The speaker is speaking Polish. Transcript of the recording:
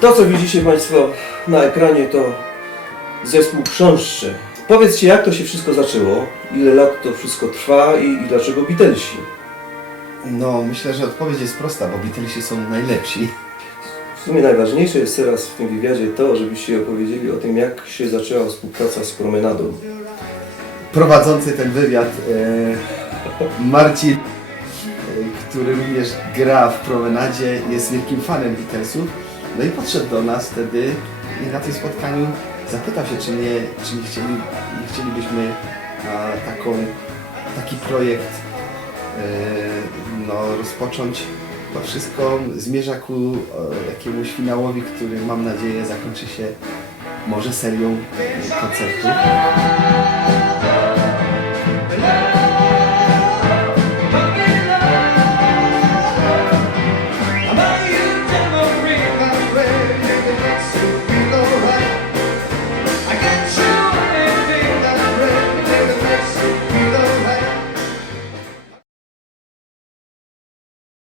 To, co widzicie Państwo na ekranie, to zespół Chrząszcze. Powiedzcie, jak to się wszystko zaczęło, ile lat to wszystko trwa i dlaczego Beatlesi? No, myślę, że odpowiedź jest prosta, bo Beatlesi są najlepsi. W sumie najważniejsze jest teraz w tym wywiadzie to, żebyście opowiedzieli o tym, jak się zaczęła współpraca z Promenadą. Prowadzący ten wywiad Marcin, który również gra w Promenadzie, jest wielkim fanem Beatlesów. No i podszedł do nas wtedy i na tym spotkaniu zapytał się, czy nie chcielibyśmy taki projekt rozpocząć. To wszystko zmierza ku jakiemuś finałowi, który mam nadzieję zakończy się może serią koncertów.